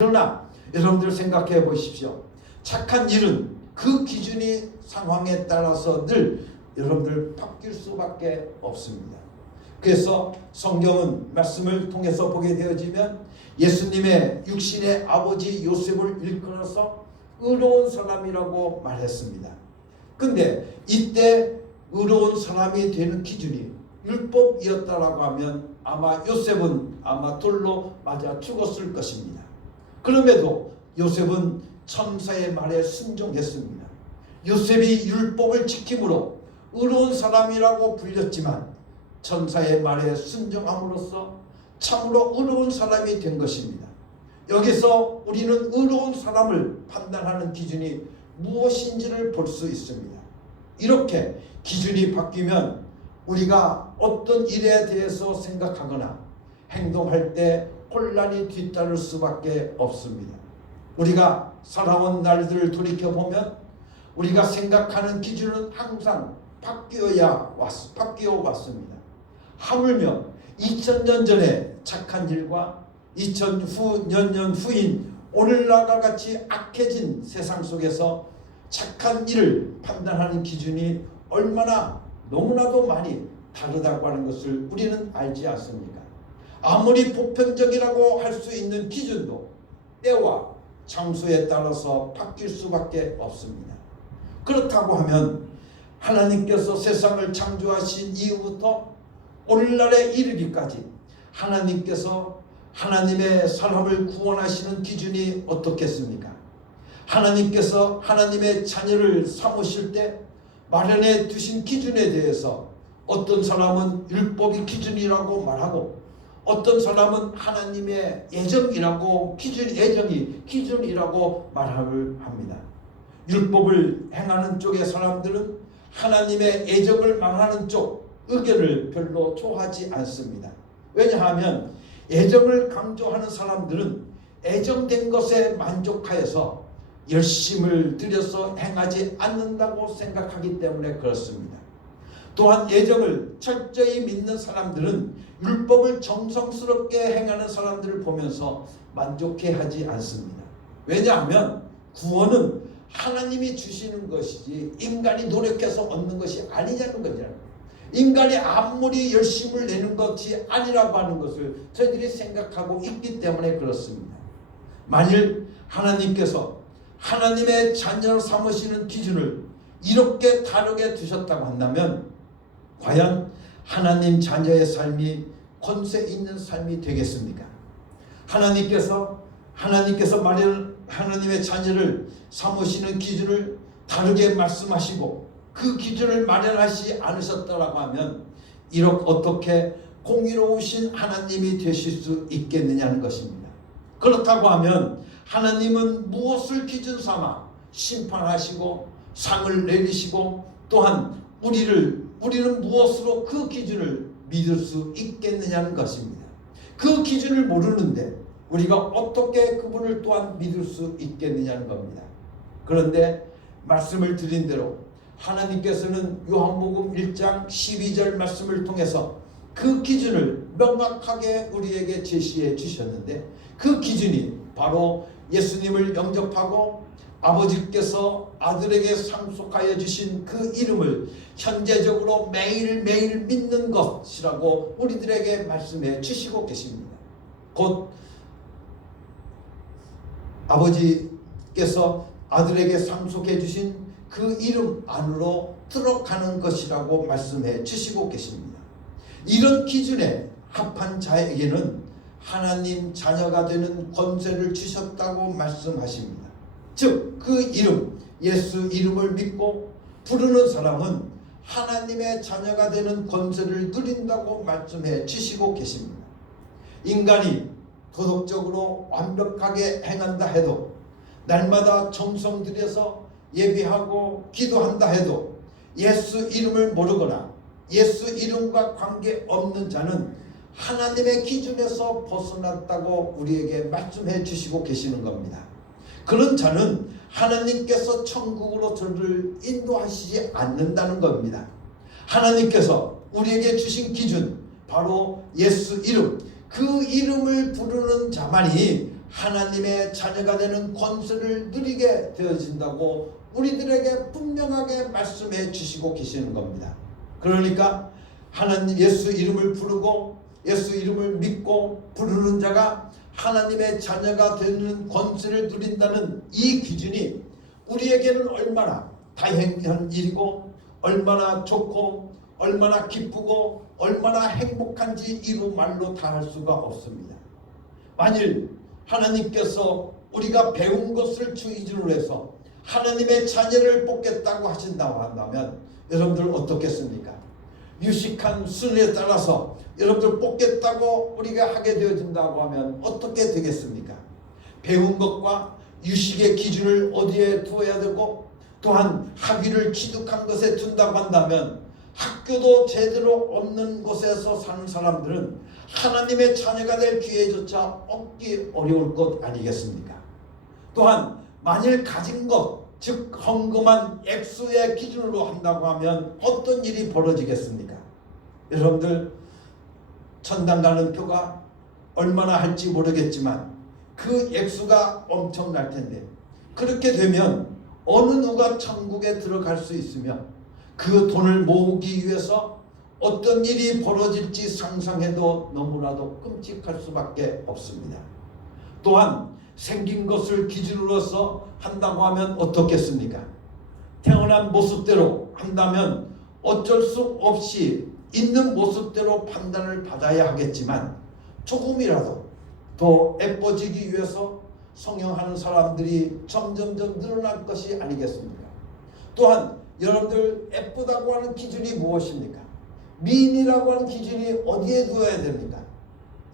그러나 여러분들 생각해 보십시오. 착한 일은 그 기준이 상황에 따라서 늘 여러분들 바뀔 수밖에 없습니다. 그래서 성경은 말씀을 통해서 보게 되어지면 예수님의 육신의 아버지 요셉을 일컬어서 의로운 사람이라고 말했습니다. 근데 이때 의로운 사람이 되는 기준이 율법이었다라고 하면 아마 요셉은 아마 돌로 맞아 죽었을 것입니다. 그럼에도 요셉은 천사의 말에 순종했습니다. 요셉이 율법을 지킴으로 의로운 사람이라고 불렸지만 천사의 말에 순종함으로써 참으로 의로운 사람이 된 것입니다. 여기서 우리는 의로운 사람을 판단하는 기준이 무엇인지를 볼 수 있습니다. 이렇게 기준이 바뀌면 우리가 어떤 일에 대해서 생각하거나 행동할 때 혼란이 뒤따를 수밖에 없습니다. 우리가 살아온 날들을 돌이켜보면 우리가 생각하는 기준은 항상 바뀌어 왔습니다. 하물며 2000년 전에 착한 일과 2000년 후인 오늘날과 같이 악해진 세상 속에서 착한 일을 판단하는 기준이 얼마나 너무나도 많이 다르다고 하는 것을 우리는 알지 않습니까? 아무리 보편적이라고 할 수 있는 기준도 때와 장소에 따라서 바뀔 수밖에 없습니다. 그렇다고 하면 하나님께서 세상을 창조하신 이후부터 오늘날에 이르기까지 하나님께서 하나님의 사람을 구원하시는 기준이 어떻겠습니까? 하나님께서 하나님의 자녀를 삼으실 때 마련해 두신 기준에 대해서 어떤 사람은 율법이 기준이라고 말하고 어떤 사람은 하나님의 애정이 기준이라고 말을 합니다. 율법을 행하는 쪽의 사람들은 하나님의 애정을 말하는 쪽 의견을 별로 좋아하지 않습니다. 왜냐하면 애정을 강조하는 사람들은 애정된 것에 만족하여서 열심을 들여서 행하지 않는다고 생각하기 때문에 그렇습니다. 또한 애정을 철저히 믿는 사람들은 율법을 정성스럽게 행하는 사람들을 보면서 만족해하지 않습니다. 왜냐하면 구원은 하나님이 주시는 것이지 인간이 노력해서 얻는 것이 아니냐는 거잖아요. 인간이 아무리 열심을 내는 것이 아니라고 하는 것을 저희들이 생각하고 있기 때문에 그렇습니다. 만일 하나님께서 하나님의 자녀를 삼으시는 기준을 이렇게 다르게 두셨다고 한다면 과연 하나님 자녀의 삶이 권세 있는 삶이 되겠습니까? 하나님께서 하나님의 자녀를 삼으시는 기준을 다르게 말씀하시고 그 기준을 마련하지 않으셨다라고 하면 어떻게 공의로우신 하나님이 되실 수 있겠느냐는 것입니다. 그렇다고 하면 하나님은 무엇을 기준 삼아 심판하시고 상을 내리시고 또한 우리는 무엇으로 그 기준을 믿을 수 있겠느냐는 것입니다. 그 기준을 모르는데 우리가 어떻게 그분을 또한 믿을 수 있겠느냐는 겁니다. 그런데 말씀을 드린 대로 하나님께서는 요한복음 1장 12절 말씀을 통해서 그 기준을 명확하게 우리에게 제시해 주셨는데 그 기준이 바로 예수님을 영접하고 아버지께서 아들에게 상속하여 주신 그 이름을 현재적으로 매일매일 믿는 것이라고 우리들에게 말씀해 주시고 계십니다. 곧 아버지께서 아들에게 상속해 주신 그 이름 안으로 들어가는 것이라고 말씀해 주시고 계십니다. 이런 기준에 합한 자에게는 하나님 자녀가 되는 권세를 주셨다고 말씀하십니다. 즉 그 이름 예수 이름을 믿고 부르는 사람은 하나님의 자녀가 되는 권세를 누린다고 말씀해 주시고 계십니다. 인간이 도덕적으로 완벽하게 행한다 해도 날마다 정성 들여서 예배하고 기도한다 해도 예수 이름을 모르거나 예수 이름과 관계없는 자는 하나님의 기준에서 벗어났다고 우리에게 말씀해 주시고 계시는 겁니다. 그런 자는 하나님께서 천국으로 저를 인도하시지 않는다는 겁니다. 하나님께서 우리에게 주신 기준 바로 예수 이름, 그 이름을 부르는 자만이 하나님의 자녀가 되는 권세를 누리게 되어진다고 우리들에게 분명하게 말씀해 주시고 계시는 겁니다. 그러니까 하나님 예수 이름을 부르고 예수 이름을 믿고 부르는 자가 하나님의 자녀가 되는 권세를 누린다는 이 기준이 우리에게는 얼마나 다행한 일이고 얼마나 좋고 얼마나 기쁘고 얼마나 행복한지 이루 말로 다 할 수가 없습니다. 만일 하나님께서 우리가 배운 것을 기준으로 해서 하나님의 자녀를 뽑겠다고 하신다고 한다면 여러분들 어떻겠습니까? 유식한 순위에 따라서 여러분들 뽑겠다고 우리가 하게 되어진다고 하면 어떻게 되겠습니까? 배운 것과 유식의 기준을 어디에 두어야 되고 또한 학위를 취득한 것에 둔다고 한다면 학교도 제대로 없는 곳에서 사는 사람들은 하나님의 자녀가 될 기회조차 얻기 어려울 것 아니겠습니까? 또한 만일 가진 것, 즉 헌금한 액수의 기준으로 한다고 하면 어떤 일이 벌어지겠습니까? 여러분들 천당 가는 표가 얼마나 할지 모르겠지만 그 액수가 엄청날 텐데 그렇게 되면 어느 누가 천국에 들어갈 수 있으며 그 돈을 모으기 위해서 어떤 일이 벌어질지 상상해도 너무나도 끔찍할 수밖에 없습니다. 또한 생긴 것을 기준으로서 한다고 하면 어떻겠습니까? 태어난 모습대로 한다면 어쩔 수 없이 있는 모습대로 판단을 받아야 하겠지만 조금이라도 더 예뻐지기 위해서 성형하는 사람들이 점점점 늘어날 것이 아니겠습니까? 또한 여러분들 예쁘다고 하는 기준이 무엇입니까? 미인이라고 하는 기준이 어디에 두어야 됩니까?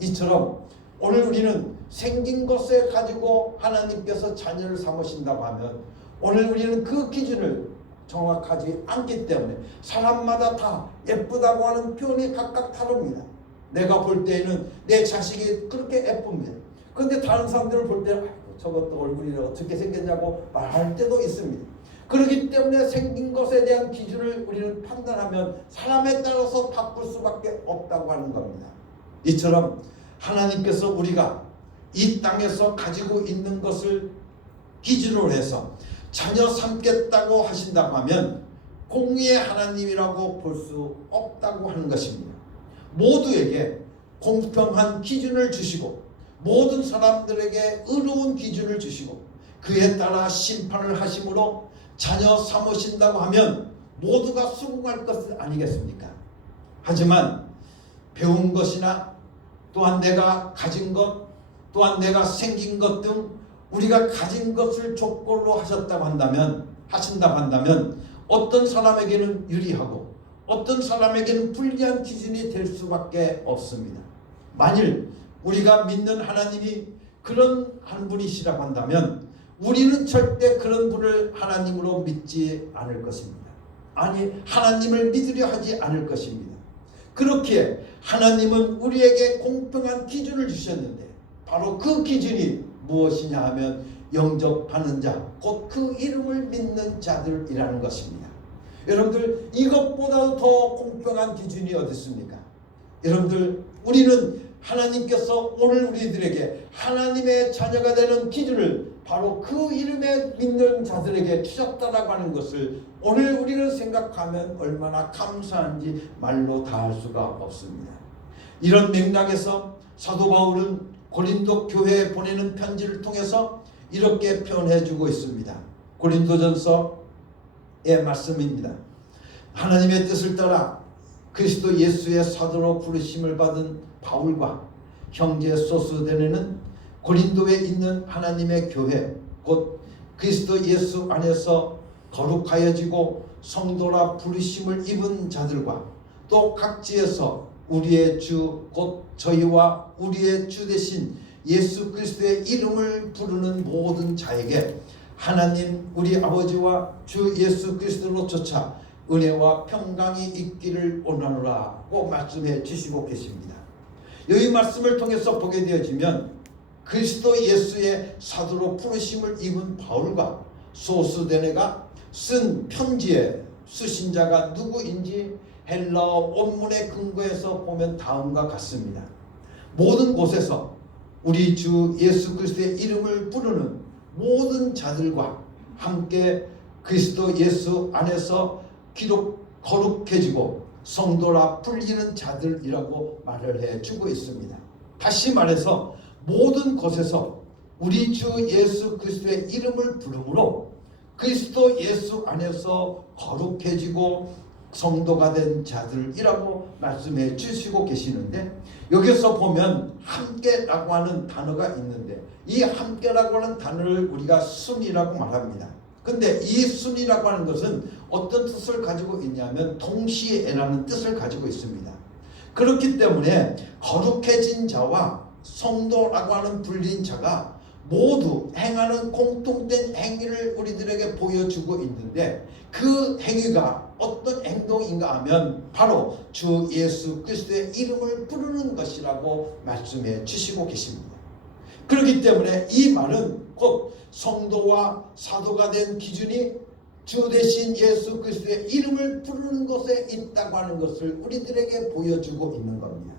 이처럼 오늘 우리는 생긴 것에 가지고 하나님께서 자녀를 삼으신다고 하면 오늘 우리는 그 기준을 정확하지 않기 때문에 사람마다 다 예쁘다고 하는 표현이 각각 다릅니다. 내가 볼 때에는 내 자식이 그렇게 예쁩니다. 그런데 다른 사람들을 볼 때는 저것도 얼굴이 어떻게 생겼냐고 말할 때도 있습니다. 그렇기 때문에 생긴 것에 대한 기준을 우리는 판단하면 사람에 따라서 바꿀 수밖에 없다고 하는 겁니다. 이처럼 하나님께서 우리가 이 땅에서 가지고 있는 것을 기준으로 해서 자녀 삼겠다고 하신다고 하면 공의의 하나님이라고 볼 수 없다고 하는 것입니다. 모두에게 공평한 기준을 주시고 모든 사람들에게 의로운 기준을 주시고 그에 따라 심판을 하심으로 자녀 삼으신다고 하면 모두가 수긍할 것 아니겠습니까? 하지만 배운 것이나 또한 내가 가진 것 또한 내가 생긴 것 등 우리가 가진 것을 조건으로 하신다고 한다면 어떤 사람에게는 유리하고 어떤 사람에게는 불리한 기준이 될 수밖에 없습니다. 만일 우리가 믿는 하나님이 그런 한 분이시라고 한다면 우리는 절대 그런 분을 하나님으로 믿지 않을 것입니다. 아니 하나님을 믿으려 하지 않을 것입니다. 그렇기에 하나님은 우리에게 공평한 기준을 주셨는데 바로 그 기준이 무엇이냐 하면 영접하는 자, 곧 그 이름을 믿는 자들이라는 것입니다. 여러분들 이것보다 더 공평한 기준이 어디 있습니까? 여러분들 우리는 하나님께서 오늘 우리들에게 하나님의 자녀가 되는 기준을 바로 그 이름에 믿는 자들에게 주셨다라고 하는 것을 오늘 우리는 생각하면 얼마나 감사한지 말로 다 할 수가 없습니다. 이런 맥락에서 사도 바울은 고린도 교회에 보내는 편지를 통해서 이렇게 표현해주고 있습니다. 고린도전서의 말씀입니다. 하나님의 뜻을 따라 그리스도 예수의 사도로 부르심을 받은 바울과 형제 소스데네는 고린도에 있는 하나님의 교회 곧 그리스도 예수 안에서 거룩하여지고 성도라 부르심을 입은 자들과 또 각지에서 우리의 주 곧 저희와 우리의 주 되신 예수 그리스도의 이름을 부르는 모든 자에게 하나님 우리 아버지와 주 예수 그리스도로 쫓아 은혜와 평강이 있기를 원하노라고 말씀해 주시고 계십니다. 이 말씀을 통해서 보게 되어지면 그리스도 예수의 사도로 부르심을 입은 바울과 소스데네가 쓴 편지의 수신자가 누구인지 헬라어 원문의 근거에서 보면 다음과 같습니다. 모든 곳에서 우리 주 예수 그리스도의 이름을 부르는 모든 자들과 함께 그리스도 예수 안에서 거룩해지고 성도라 불리는 자들이라고 말을 해주고 있습니다. 다시 말해서 모든 곳에서 우리 주 예수 그리스도의 이름을 부르므로 그리스도 예수 안에서 거룩해지고 성도가 된 자들이라고 말씀해 주시고 계시는데, 여기서 보면 함께라고 하는 단어가 있는데, 이 함께라고 하는 단어를 우리가 순이라고 말합니다. 근데 이 순이라고 하는 것은 어떤 뜻을 가지고 있냐면 동시에라는 뜻을 가지고 있습니다. 그렇기 때문에 거룩해진 자와 성도라고 하는 불린 자가 모두 행하는 공통된 행위를 우리들에게 보여주고 있는데, 그 행위가 어떤 행동인가 하면 바로 주 예수 그리스도의 이름을 부르는 것이라고 말씀해 주시고 계십니다. 그렇기 때문에 이 말은 곧 성도와 사도가 된 기준이 주 대신 예수 그리스도의 이름을 부르는 것에 있다고 하는 것을 우리들에게 보여주고 있는 겁니다.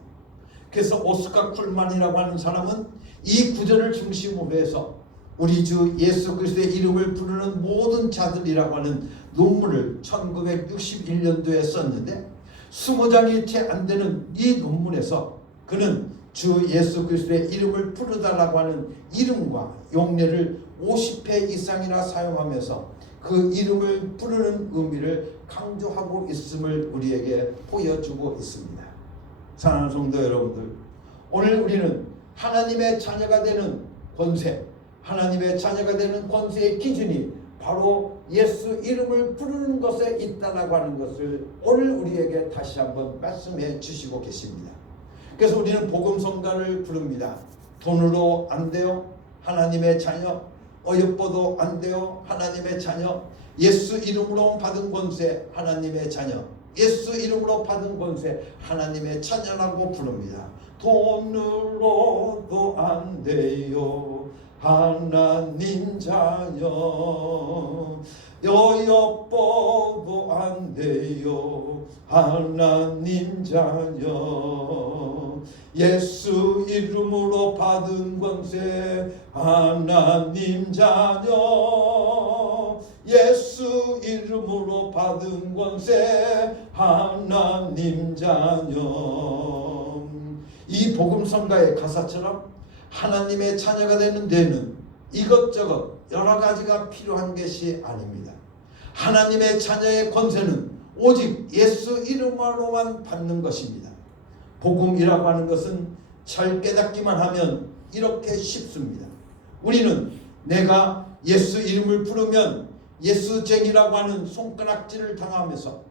그래서 오스카 쿨만이라고 하는 사람은 이 구절을 중심으로 해서 우리 주 예수 그리스도의 이름을 부르는 모든 자들이라고 하는 논문을 1961년도에 썼는데, 20장이 채 안 되는 이 논문에서 그는 주 예수 그리스도의 이름을 부르다라고 하는 이름과 용례를 50회 이상이나 사용하면서 그 이름을 부르는 의미를 강조하고 있음을 우리에게 보여주고 있습니다. 사랑하는 성도 여러분들, 오늘 우리는 하나님의 자녀가 되는 권세, 하나님의 자녀가 되는 권세의 기준이 바로 예수 이름을 부르는 것에 있다라고 하는 것을 오늘 우리에게 다시 한번 말씀해 주시고 계십니다. 그래서 우리는 복음성가를 부릅니다. 돈으로 안 돼요, 하나님의 자녀. 어여뻐도 안 돼요, 하나님의 자녀. 예수 이름으로 받은 권세, 하나님의 자녀. 예수 이름으로 받은 권세, 하나님의 자녀라고 부릅니다. 돈으로도 안 돼요, 하나님 자녀. 여여뻐도 안 돼요, 하나님 자녀. 예수 이름으로 받은 권세, 하나님 자녀. 예수 이름으로 받은 권세, 하나님 자녀. 이 복음성가의 가사처럼 하나님의 자녀가 되는 데는 이것저것 여러 가지가 필요한 것이 아닙니다. 하나님의 자녀의 권세는 오직 예수 이름으로만 받는 것입니다. 복음이라고 하는 것은 잘 깨닫기만 하면 이렇게 쉽습니다. 우리는 내가 예수 이름을 부르면 예수쟁이라고 하는 손가락질을 당하면서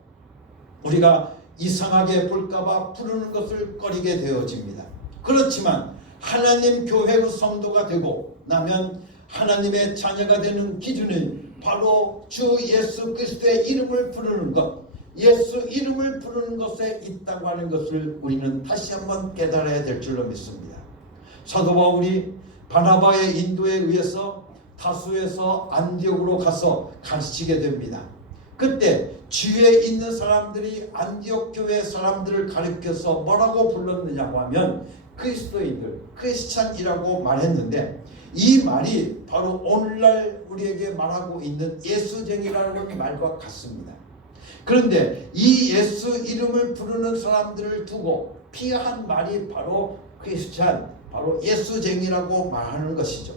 우리가 이상하게 볼까봐 부르는 것을 꺼리게 되어집니다. 그렇지만 하나님 교회의 성도가 되고 나면 하나님의 자녀가 되는 기준은 바로 주 예수 그리스도의 이름을 부르는 것, 예수 이름을 부르는 것에 있다고 하는 것을 우리는 다시 한번 깨달아야 될 줄로 믿습니다. 사도 바울이 바나바의 인도에 의해서 다수에서 안디옥으로 가서 가르치게 됩니다. 그때 주위에 있는 사람들이 안디옥 교회 사람들을 가리켜서 뭐라고 불렀느냐고 하면 그리스도인들, 크리스찬이라고 말했는데, 이 말이 바로 오늘날 우리에게 말하고 있는 예수쟁이라는 말과 같습니다. 그런데 이 예수 이름을 부르는 사람들을 두고 피한 말이 바로 크리스찬, 바로 예수쟁이라고 말하는 것이죠.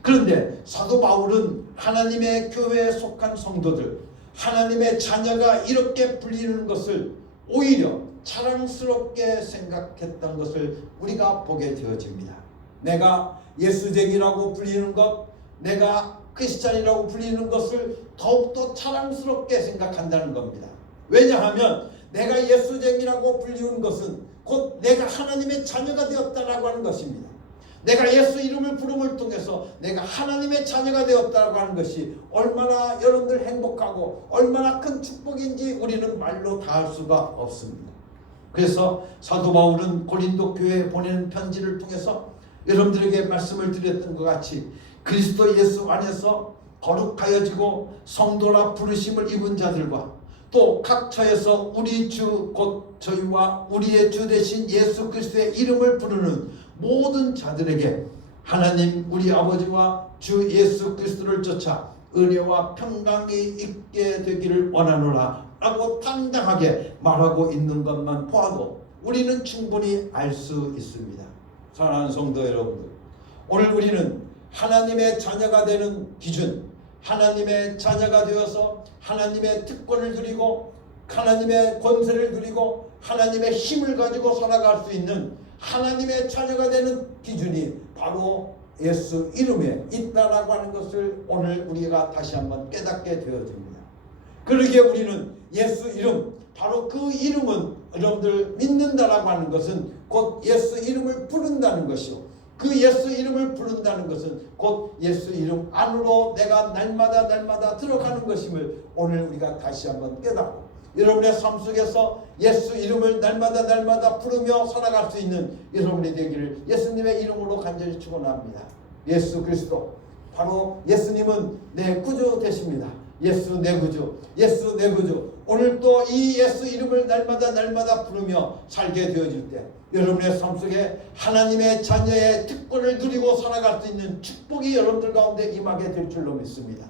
그런데 사도 바울은 하나님의 교회에 속한 성도들, 하나님의 자녀가 이렇게 불리는 것을 오히려 자랑스럽게 생각했던 것을 우리가 보게 되어집니다. 내가 예수쟁이라고 불리는 것, 내가 크리스찬이라고 불리는 것을 더욱더 자랑스럽게 생각한다는 겁니다. 왜냐하면 내가 예수쟁이라고 불리는 것은 곧 내가 하나님의 자녀가 되었다라고 하는 것입니다. 내가 예수 이름을 부름을 통해서 내가 하나님의 자녀가 되었다고 하는 것이 얼마나 여러분들 행복하고 얼마나 큰 축복인지 우리는 말로 다 할 수가 없습니다. 그래서 사도 바울은 고린도 교회에 보내는 편지를 통해서 여러분들에게 말씀을 드렸던 것 같이 그리스도 예수 안에서 거룩하여지고 성도라 부르심을 입은 자들과 또 각 처에서 우리 주 곧 저희와 우리의 주 되신 예수 그리스도의 이름을 부르는 모든 자들에게 하나님 우리 아버지와 주 예수 그리스도를 쫓아 은혜와 평강이 있게 되기를 원하노라 라고 당당하게 말하고 있는 것만 보아도 우리는 충분히 알 수 있습니다. 사랑하는 성도 여러분들, 오늘 우리는 하나님의 자녀가 되는 기준, 하나님의 자녀가 되어서 하나님의 특권을 누리고 하나님의 권세를 누리고 하나님의 힘을 가지고 살아갈 수 있는 하나님의 자녀가 되는 기준이 바로 예수 이름에 있다라고 하는 것을 오늘 우리가 다시 한번 깨닫게 되어집니다. 그러기에 우리는 예수 이름, 바로 그 이름은 여러분들 믿는다라고 하는 것은 곧 예수 이름을 부른다는 것이요, 그 예수 이름을 부른다는 것은 곧 예수 이름 안으로 내가 날마다 들어가는 것임을 오늘 우리가 다시 한번 깨닫고 여러분의 삶 속에서 예수 이름을 날마다 부르며 살아갈 수 있는 여러분이 되기를 예수님의 이름으로 간절히 축원합니다. 예수 그리스도, 바로 예수님은 내 구주 되십니다. 예수 내 구주, 예수 내 구주. 오늘 또 이 예수 이름을 날마다 부르며 살게 되어질 때 여러분의 삶 속에 하나님의 자녀의 특권을 누리고 살아갈 수 있는 축복이 여러분들 가운데 임하게 될 줄로 믿습니다.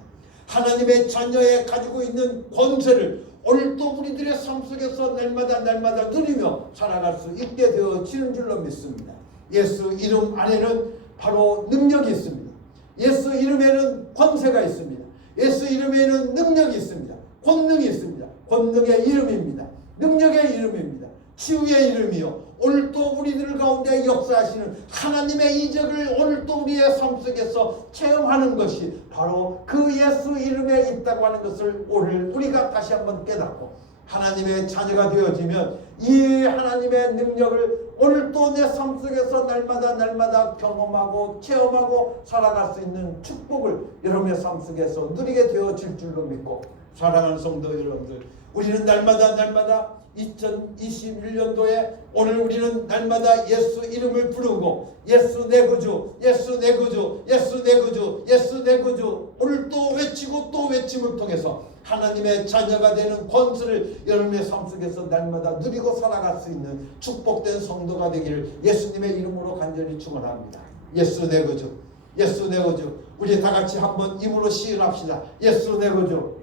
하나님의 자녀에 가지고 있는 권세를 오늘 또 우리들의 삶 속에서 날마다 누리며 살아갈 수 있게 되어지는 줄로 믿습니다. 예수 이름 안에는 바로 능력이 있습니다. 예수 이름에는 권세가 있습니다. 예수 이름에는 능력이 있습니다. 권능이 있습니다. 권능의 이름입니다. 능력의 이름입니다. 치유의 이름이요, 오늘 또 우리들 가운데 역사하시는 하나님의 이적을 오늘 또 우리의 삶 속에서 체험하는 것이 바로 그 예수 이름에 있다고 하는 것을 오늘 우리가 다시 한번 깨닫고 하나님의 자녀가 되어지면 이 하나님의 능력을 오늘 또 내 삶 속에서 날마다 경험하고 체험하고 살아갈 수 있는 축복을 여러분의 삶 속에서 누리게 되어질 줄로 믿고, 사랑하는 성도 여러분들, 우리는 날마다 2021년도에 오늘 우리는 날마다 예수 이름을 부르고 예수 내 구주, 예수 내 구주, 예수 내 구주, 예수 내 구주 오늘 또 외치고 또 외침을 통해서 하나님의 자녀가 되는 권세를 여러분의 삶 속에서 날마다 누리고 살아갈 수 있는 축복된 성도가 되기를 예수님의 이름으로 간절히 축원합니다. 예수 내 구주, 예수 내 구주. 우리 다 같이 한번 입으로 시인합시다. 예수 내 구주,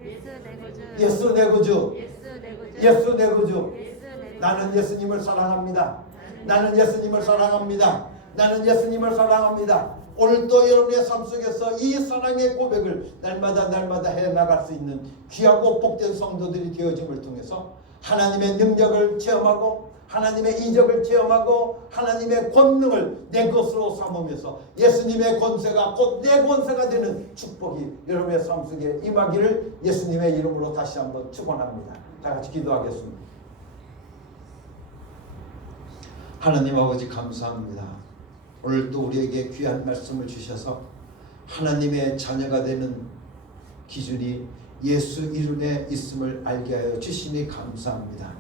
예수 내 구주, 예수 내 구주. 나는 예수님을 사랑합니다. 나는 예수님을 사랑합니다. 나는 예수님을 사랑합니다. 오늘도 여러분의 삶 속에서 이 사랑의 고백을 날마다 해나갈 수 있는 귀하고 복된 성도들이 되어짐을 통해서 하나님의 능력을 체험하고 하나님의 이적을 체험하고 하나님의 권능을 내 것으로 삼으면서 예수님의 권세가 곧 내 권세가 되는 축복이 여러분의 삶 속에 임하기를 예수님의 이름으로 다시 한번 축원합니다. 다 같이 기도하겠습니다. 하나님 아버지 감사합니다. 오늘 또 우리에게 귀한 말씀을 주셔서 하나님의 자녀가 되는 기준이 예수 이름에 있음을 알게 하여 주시니 감사합니다.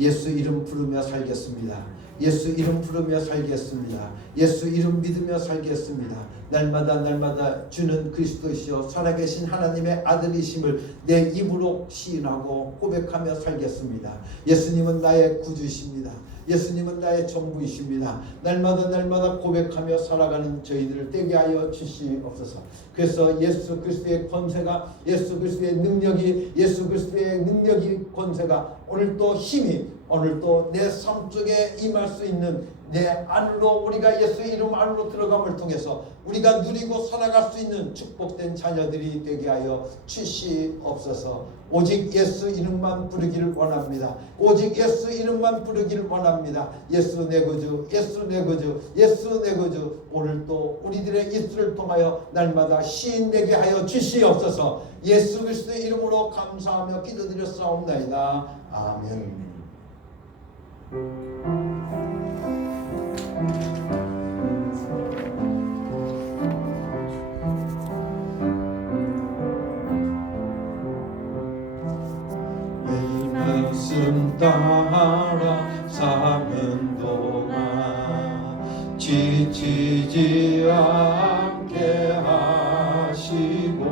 예수 이름 부르며 살겠습니다. 예수 이름 부르며 살겠습니다. 예수 이름 믿으며 살겠습니다. 날마다 주는 그리스도시요 살아계신 하나님의 아들이심을 내 입으로 시인하고 고백하며 살겠습니다. 예수님은 나의 구주이십니다. 예수님은 나의 전부이십니다. 날마다 고백하며 살아가는 저희들을 되게 하여 주시옵소서. 그래서 예수 그리스도의 권세가, 예수 그리스도의 능력이, 예수 그리스도의 능력이 권세가 오늘 또 힘이 오늘 또 내 삶 속에 임할 수 있는 내 안으로 우리가 예수 이름 안으로 들어감을 통해서 우리가 누리고 살아갈 수 있는 축복된 자녀들이 되게 하여 주시옵소서. 오직 예수 이름만 부르기를 원합니다. 오직 예수 이름만 부르기를 원합니다. 예수 내 구주, 예수 내 구주, 예수 내 구주. 오늘 또 우리들의 입술을 통하여 날마다 시인되게 하여 주시옵소서. 예수 그리스도의 이름으로 감사하며 기도드렸사옵나이다. 아멘. 이 말씀 따라 사는 동안 지치지 않게 하시고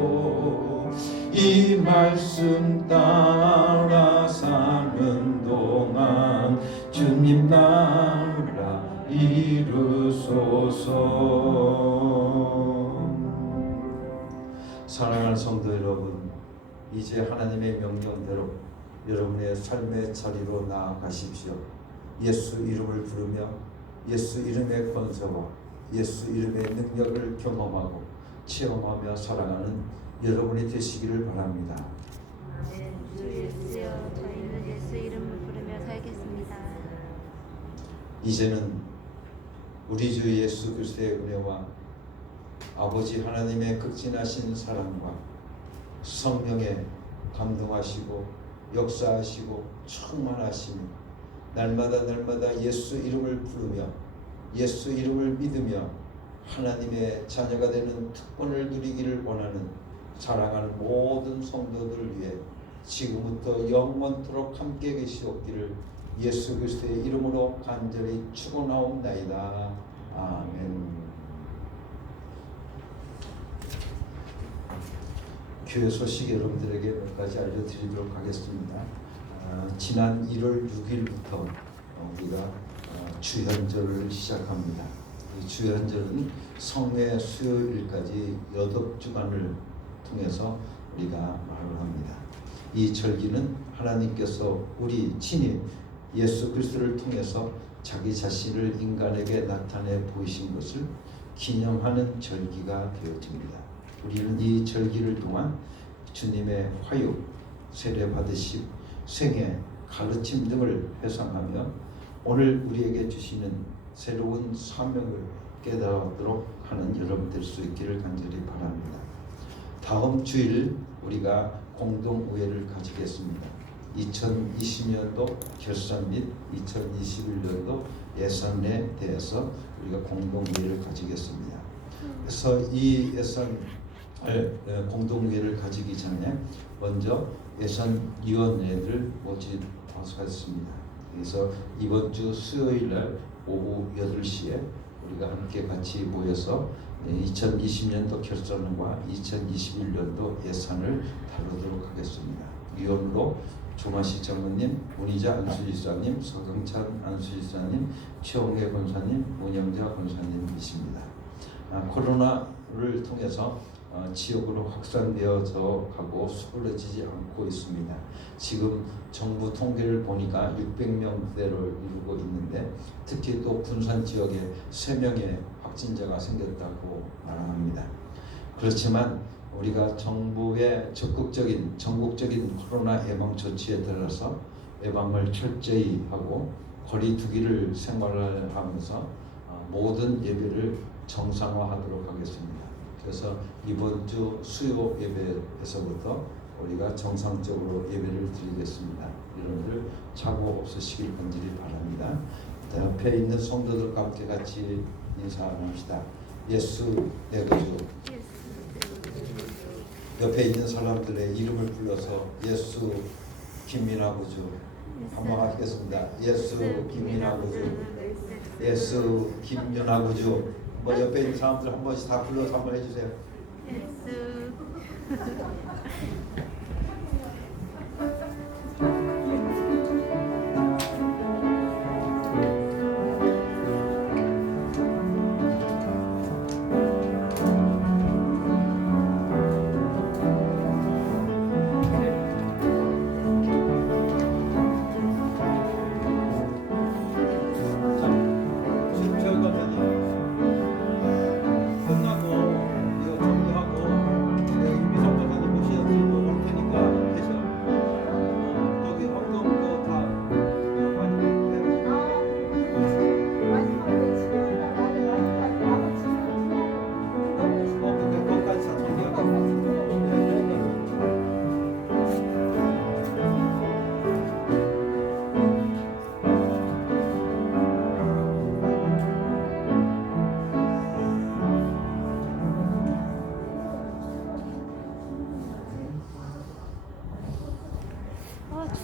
이 말씀 따라 사는 동안 주님 나라 이루소. 주소서. 사랑하는 성도 여러분, 이제 하나님의 명령대로 여러분의 삶의 자리로 나아가십시오. 예수 이름을 부르며 예수 이름의 권세와 예수 이름의 능력을 경험하고 체험하며 살아가는 여러분이 되시기를 바랍니다. 아멘. 주 예수여, 저희는 예수 이름을 부르며 살겠습니다. 이제는 우리 주 예수 그리스도의 은혜와 아버지 하나님의 극진하신 사랑과 성령의 감동하시고 역사하시고 충만하시며 날마다 예수 이름을 부르며 예수 이름을 믿으며 하나님의 자녀가 되는 특권을 누리기를 원하는 사랑하는 모든 성도들을 위해 지금부터 영원토록 함께 계시옵기를 예수 그리스도의 이름으로 간절히 축원하옵나이다. 아멘. 교회 소식 여러분들에게 몇 가지 알려드리도록 하겠습니다. 지난 1월 6일부터 우리가 주현절을 시작합니다. 이 주현절은 성례 수요일까지 8주간을 통해서 우리가 말을 합니다. 이 절기는 하나님께서 우리 친히 예수 그리스도를 통해서 자기 자신을 인간에게 나타내 보이신 것을 기념하는 절기가 되어집니다. 우리는 이 절기를 통한 주님의 화육, 세례 받으심, 생애, 가르침 등을 회상하며 오늘 우리에게 주시는 새로운 사명을 깨달도록 하는 여러분 될 수 있기를 간절히 바랍니다. 다음 주일 우리가 공동우회를 가지겠습니다. 2020년도 결산 및 2021년도 예산에 대해서 우리가 공동우회를 가지겠습니다. 그래서 이 예산 공동회를 가지기 전에 먼저 예산위원회를 모집하겠습니다. 그래서 이번 주 수요일 날 오후 8시에 우리가 함께 같이 모여서 2020년도 결산과 2021년도 예산을 다루도록 하겠습니다. 위원으로 조마시 장로님, 문희자 안수지사님, 서경찬 안수지사님, 최홍래 권사님, 문영자 권사님이십니다. 코로나를 통해서 지역으로 확산되어져 가고 수월해지지 않고 있습니다. 지금 정부 통계를 보니까 600명대를 이루고 있는데 특히 또 군산 지역에 3명의 확진자가 생겼다고 말합니다. 그렇지만 우리가 정부의 적극적인 전국적인 코로나 예방 조치에 따라서 예방을 철저히 하고 거리 두기를 생활하면서 모든 예배를 정상화하도록 하겠습니다. 그래서 이번 주 수요 예배에서부터 우리가 정상적으로 예배를 드리겠습니다. 여러분들 착오 없으시길 간절히 바랍니다. 옆에 있는 성도들과 함께 같이 인사 나눕시다. 예수 내 구주. 옆에 있는 사람들의 이름을 불러서 예수 김민아 구주 한번 하겠습니다. 예수 김민아 구주, 예수 김민아 구주. 뭐 옆에 있는 사람들 한 번씩 다 불러서 한번 해주세요. 예수.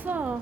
추워.